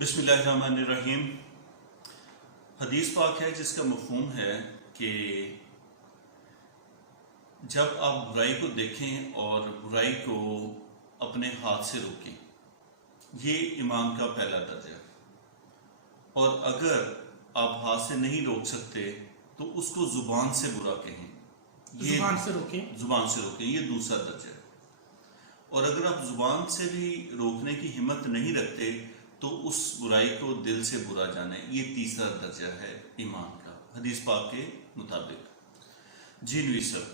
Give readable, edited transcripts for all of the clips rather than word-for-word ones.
بسم اللہ الرحمن الرحیم۔ حدیث پاک ہے جس کا مفہوم ہے کہ جب آپ برائی کو دیکھیں اور برائی کو اپنے ہاتھ سے روکیں، یہ ایمان کا پہلا درجہ ہے۔ اور اگر آپ ہاتھ سے نہیں روک سکتے تو اس کو زبان سے برا کہیں، زبان سے روکیں، یہ دوسرا درجہ ہے۔ اور اگر آپ زبان سے بھی روکنے کی ہمت نہیں رکھتے تو اس برائی کو دل سے برا جانے، یہ تیسرا درجہ ہے ایمان کا، حدیث پاک کے مطابق۔ جی نوی صاحب۔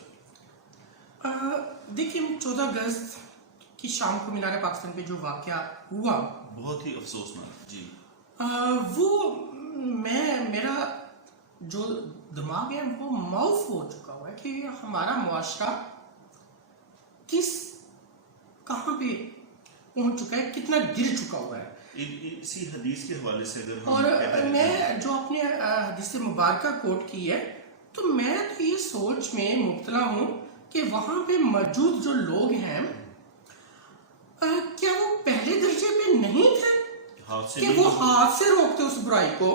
دیکھیے 14 اگست کی شام کو مینار پاکستان پہ جو واقعہ ہوا، بہت ہی افسوسناک۔ جی وہ میرا جو دماغ ہے وہ معاف ہو چکا ہوا ہے کہ ہمارا معاشرہ کہاں پہ پہنچ چکا ہے، کتنا گر چکا ہوا ہے۔ اسی حدیث کے حوالے سے اگر اور میں جو اپنے حدیث مبارکہ کوٹ کی ہے تو میں تو یہ سوچ میں مبتلا ہوں کہ وہاں پہ موجود جو لوگ ہیں کیا وہ پہلے درجے پہ نہیں تھے کہ وہ ہاتھ سے روکتے اس برائی کو؟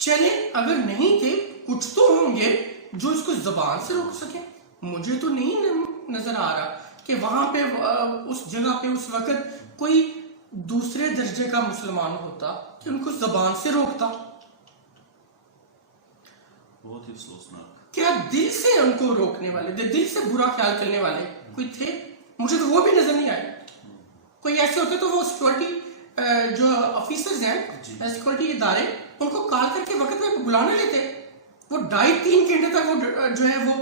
چلے اگر نہیں تھے، کچھ تو ہوں گے جو اس کو زبان سے روک سکیں۔ مجھے تو نہیں نظر آ رہا کہ وہاں پہ اس جگہ پہ اس وقت کوئی دوسرے درجے کا مسلمان ہوتا کہ ان کو زبان سے روکتا۔ بہت ہی افسوسناک۔ کیا دل سے ان کو روکنے والے، دل سے برا خیال کرنے والے کوئی تھے؟ مجھے تو وہ بھی نظر نہیں آئے۔ کوئی ایسے ہوتے تو وہ سیکورٹی جو آفیسرز ہیں، سیکورٹی ادارے، ان کو کال کر کے وقت میں بلانا لیتے۔ وہ 2.5-3 گھنٹے تک وہ جو ہے وہ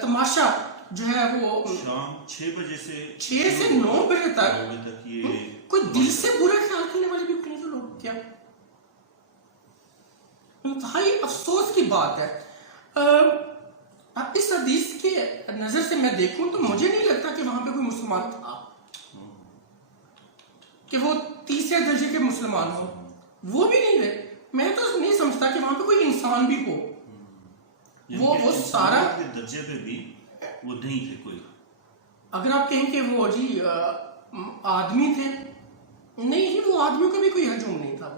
تماشا جو ہے وہ شام 6 بجے سے 6 سے 9 بجے تک کوئی دل سے برا خیال کرنے والے بھی نہیں تو لوگ کیا؟ انتہائی افسوس کی بات ہے۔ اس حدیث کے نظر سے میں دیکھوں تو مجھے نہیں لگتا کہ وہاں پہ کوئی مسلمان تھا کہ وہ تیسرے درجے کے مسلمان ہو، وہ بھی نہیں ہے۔ میں تو نہیں سمجھتا کہ وہاں پہ کوئی انسان بھی ہو، وہ سارا درجے پہ بھی وہ نہیں تھے کوئی۔ اگر آپ کہیں کہ وہ جی آدمی تھے، نہیں، وہ آدمیوں کا بھی کوئی ہجوم نہیں تھا۔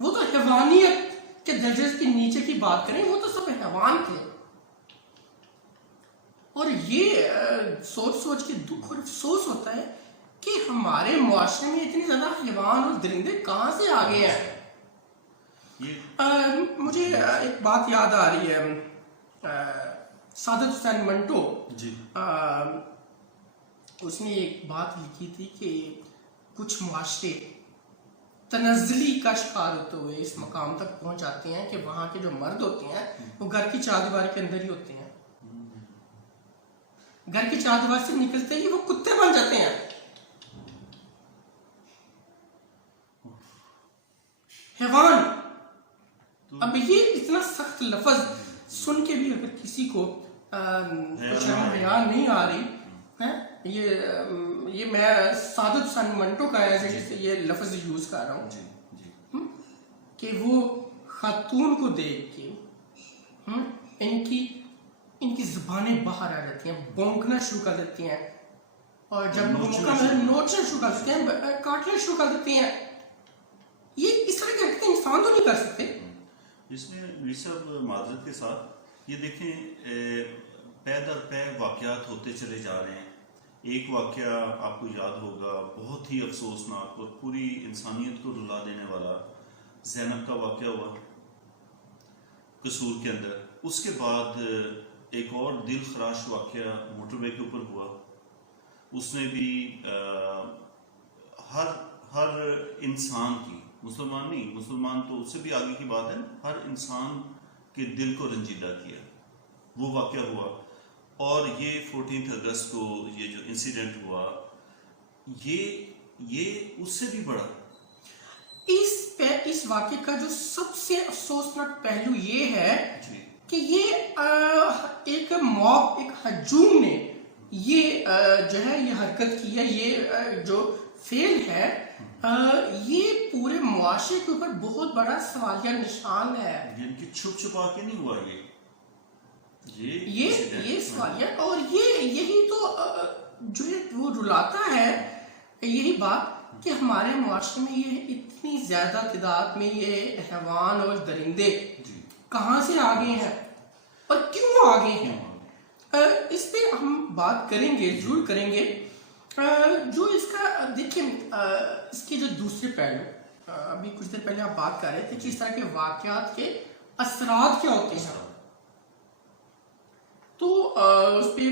وہ تو حیوانیت کے درجے کے نیچے کی بات کریں، وہ تو سب حیوان تھے۔ اور یہ سوچ کے دکھ اور افسوس ہوتا ہے کہ ہمارے معاشرے میں اتنے زیادہ حیوان اور درندے کہاں سے آ گئے ہیں۔ مجھے ایک بات یاد آ رہی ہے، سعادت حسین منٹو جی اس نے ایک بات لکھی تھی کہ کچھ معاشرے تنزلی کا شکار ہوتے ہوئے اس مقام تک پہنچ جاتے ہیں کہ وہاں کے جو مرد ہوتے ہیں وہ گھر کی چار دیواری کے اندر ہی ہوتے ہیں، گھر کی چار دیوار سے نکلتے ہی وہ کتے بن جاتے ہیں۔ حیوان۔ اب یہ اتنا سخت لفظ سن کے بھی اگر کسی کو کچھ حیا نہیں آ رہی ہے، یہ میں سعادت حسین منٹو کا ہے یہ لفظ یوز کر رہا ہوں کہ وہ خاتون کو دیکھ کے ان کی زبانیں باہر آ جاتی ہیں، بونکنا شروع کر دیتی ہیں، اور جب نوچنا شروع کر دیتے ہیں، کاٹنا شروع کر دیتی ہیں۔ یہ اس طرح کے حرکتیں انسان تو نہیں کر سکتے۔ اس میں نوی صاحب معذرت کے ساتھ یہ دیکھیں پے در پے واقعات ہوتے چلے جا رہے ہیں۔ ایک واقعہ آپ کو یاد ہوگا، بہت ہی افسوسناک اور پوری انسانیت کو رلا دینے والا، زینب کا واقعہ ہوا قصور کے اندر۔ اس کے بعد ایک اور دل خراش واقعہ موٹر وے کے اوپر ہوا، اس میں بھی ہر انسان کی، مسلمان نہیں، مسلمان تو اس سے بھی آگے کی بات ہے، ہر انسان کے دل کو رنجیدہ کیا وہ واقعہ ہوا۔ اور یہ 14 اگست کو یہ جو انسیڈنٹ ہوا، یہ اس سے بھی بڑا۔ اس واقعے کا جو سب سے افسوسناک پہلو یہ ہے کہ یہ ایک موب، ایک ہجوم نے یہ جو ہے یہ حرکت کی ہے، یہ جو فیل ہے، یہ پورے معاشرے کے اوپر بہت بڑا سوالیہ نشان ہے۔ جن کی چھپ چھپا کے نہیں ہوا یہ سوالیہ، اور یہی تو جو وہ رلاتا ہے، یہی بات کہ ہمارے معاشرے میں یہ اتنی زیادہ تعداد میں یہ حیوان اور درندے کہاں سے آ گئے ہیں اور کیوں آ گئے ہیں، اس پہ ہم بات کریں گے، ضرور کریں گے. جو اس کا دیکھیں اس کے جو دوسرے پہلو، ابھی کچھ دیر پہلے آپ بات کر رہے تھے کہ اس طرح کے واقعات کے اثرات کیا ہوتے ہیں، تو اس پہ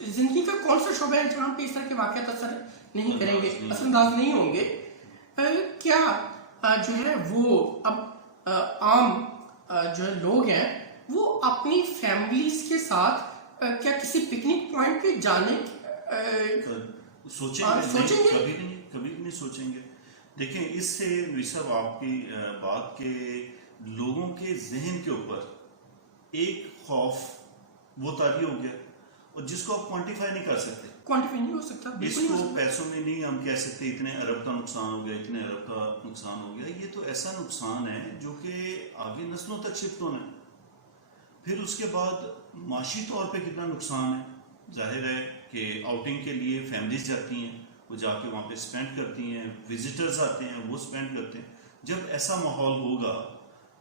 زندگی کا کون سا شعبہ ہے جہاں پہ اس طرح کے واقعات اثر نہیں کریں گے، اثر انداز نہیں ہوں گے. کیا جو ہے وہ اب عام جو ہے لوگ ہیں وہ اپنی فیملیز کے ساتھ کیا کسی پکنک پوائنٹ پہ جانے سوچیں گے؟ کبھی بھی نہیں سوچیں گے. دیکھیں اس سے صاحب آپ کی بات کے لوگوں کے ذہن کے اوپر ایک خوف وہ طاری ہو گیا، اور جس کو آپ کوانٹیفائی نہیں کر سکتے، کوانٹیفائی نہیں ہو سکتا. اس کو پیسوں میں نہیں ہم کہہ سکتے اتنے ارب کا نقصان ہو گیا، اتنے ارب کا نقصان ہو گیا. یہ تو ایسا نقصان ہے جو کہ آگے نسلوں تک شفٹ ہونا ہے. پھر اس کے بعد معاشی طور پہ کتنا نقصان ہے. ظاہر ہے کہ آؤٹنگ کے لیے فیملیز جاتی ہیں، وہ جا کے وہاں پہ اسپینڈ کرتی ہیں، وزٹرز آتے ہیں وہ اسپینڈ کرتے ہیں. جب ایسا ماحول ہوگا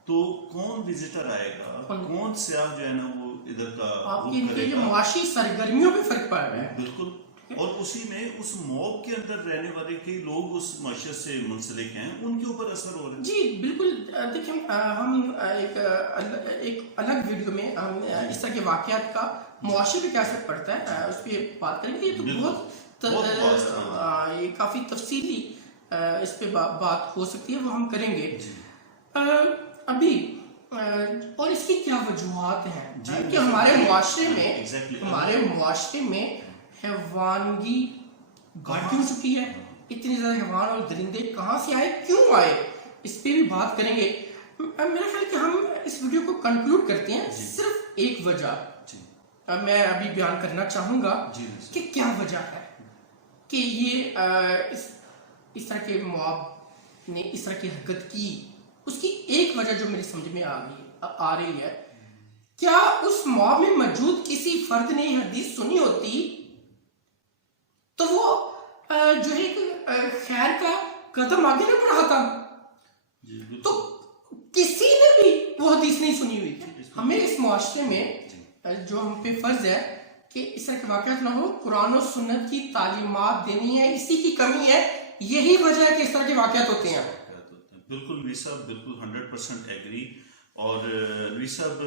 تو کون وزٹر آئے گا، کون سیاح جو ہے نا وہ ادھر کا آپ کی معاشی سرگرمیوں پہ فرق پڑ رہا ہے. بالکل. اور اسی میں اس موب کے اندر رہنے والے کئی لوگ اس معاشرت سے منسلک ہیں، ان کے اوپر اثر ہو رہا ہے. جی بالکل. دیکھیں ہم ایک الگ ویڈیو میں ہم اس طرح کے واقعات کا معاشرے پہ کیا اثر پڑتا ہے اس پہ بات کریں گے. یہ تو بہت یہ کافی تفصیلی اس پہ بات ہو سکتی ہے، وہ ہم کریں گے ابھی. اور اس کی کیا وجوہات ہیں کہ ہمارے معاشرے میں حیوانگی بڑھ کیوں چکی ہے، اتنے زیادہ حیوان اور درندے کہاں سے آئے، کیوں آئے، اس پہ بھی بات کریں گے. میرا خیال کہ ہم اس ویڈیو کو کنکلوڈ کرتے ہیں. صرف ایک وجہ میں ابھی بیان کرنا چاہوں گا کہ کیا وجہ ہے کہ یہ اس طرح کے مواب نے اس طرح کی حرکت کی. اس کی ایک وجہ جو میری سمجھ میں آ رہی ہے، کیا اس مواب میں موجود کسی فرد نے یہ حدیث سنی ہوتی تو وہ جو ہے خیر کا قدم آگے نہ بڑھاتا، تو کسی نے بھی وہ حدیث نہیں سنی ہوئی. ہمیں اس معاشرے میں جو ہم پہ فرض ہے کہ اس طرح کے واقعات نہ ہو، قرآن و سنت کی تعلیمات دینی ہے، اسی کی کمی ہے. یہی وجہ ہے کہ اس طرح کے واقعات ہوتے ہیں. بالکل روی صاحب، بالکل 100% ایگری. اور روی صاحب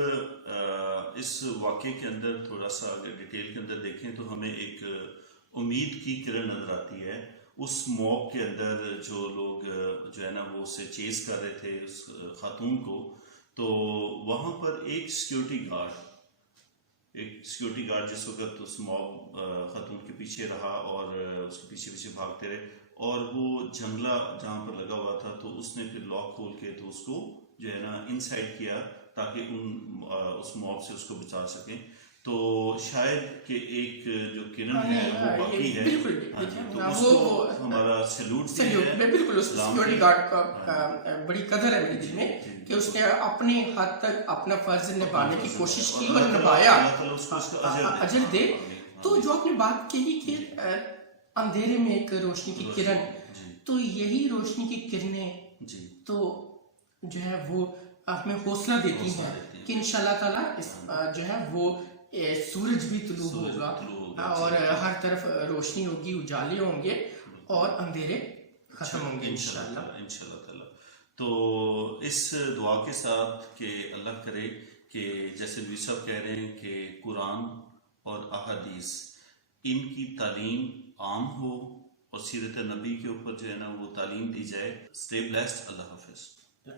اس واقعے کے اندر تھوڑا سا اگر ڈیٹیل کے اندر دیکھیں تو ہمیں ایک امید کی کرن نظر آتی ہے. اس موب کے اندر جو لوگ جو ہے نا وہ اسے چیز کر رہے تھے اس خاتون کو، تو وہاں پر ایک سیکیورٹی گارڈ جس وقت اس موب خاتون کے پیچھے رہا اور اس کے پیچھے بھاگتے رہے، اور وہ جنگلہ جہاں پر لگا ہوا تھا تو اس نے پھر لاک کھول کے تو اس کو جو ہے نا انسائڈ کیا تاکہ اس موب سے اس کو بچا سکیں. تو شاید کہ ایک جو کرن ہے وہ باقی ہے، تو اس کو ہمارا سیلوٹ ہے. بالکل اس سیکیورٹی گارڈ کا بڑی قدر ہے میرے دل میں کہ اس نے اپنی حد تک اپنا فرض نبھانے کی کوشش کی اور نبھایا، اجر دے. تو جو آپ نے بات کی کہ اندھیرے میں ایک روشنی کی کرن، تو یہی روشنی کی کرنیں تو جو ہے وہ ہمیں حوصلہ دیتی ہیں کہ انشاءاللہ تعالیٰ جو ہے وہ سورج بھی طلوع ہوگا اور ہر طرف روشنی ہوگی، اجالے ہوں گے اور اندھیرے ختم ہوں گے انشاءاللہ تعالیٰ. تو اس دعا کے ساتھ کہ اللہ کرے کہ جیسے روی صاحب کہہ رہے ہیں کہ قرآن اور احادیث ان کی تعلیم عام ہو اور سیرت نبی کے اوپر جو ہے نا وہ تعلیم دی جائے. Stay blessed. اللہ حافظ.